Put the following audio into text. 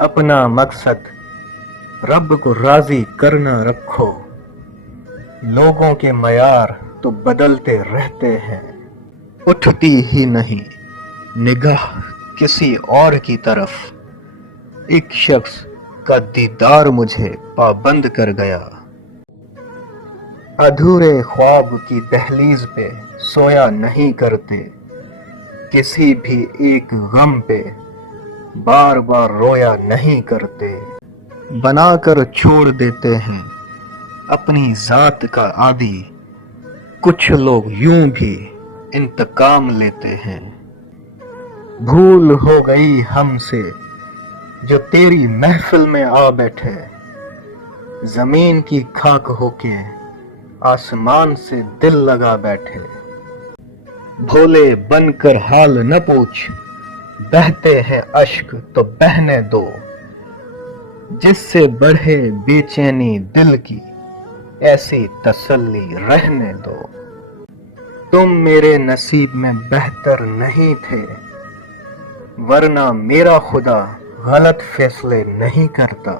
अपना मकसद रब को राजी करना रखो। लोगों के मयार तो बदलते रहते हैं, उठती ही नहीं निगाह किसी और की तरफ। एक शख्स का दीदार मुझे पाबंद कर गया। अधूरे ख्वाब की दहलीज पे सोया नहीं करते, किसी भी एक गम पे बार बार रोया नहीं करते। बनाकर छोड़ देते हैं अपनी जात का आदी, कुछ लोग यूं भी इंतकाम लेते हैं। भूल हो गई हमसे जो तेरी महफिल में आ बैठे, जमीन की खाक होके आसमान से दिल लगा बैठे। भोले बनकर हाल न पूछ, बहते हैं अश्क तो बहने दो। जिससे बढ़े बेचैनी दिल की, ऐसी तसल्ली रहने दो। तुम मेरे नसीब में बेहतर नहीं थे, वरना मेरा खुदा गलत फैसले नहीं करता।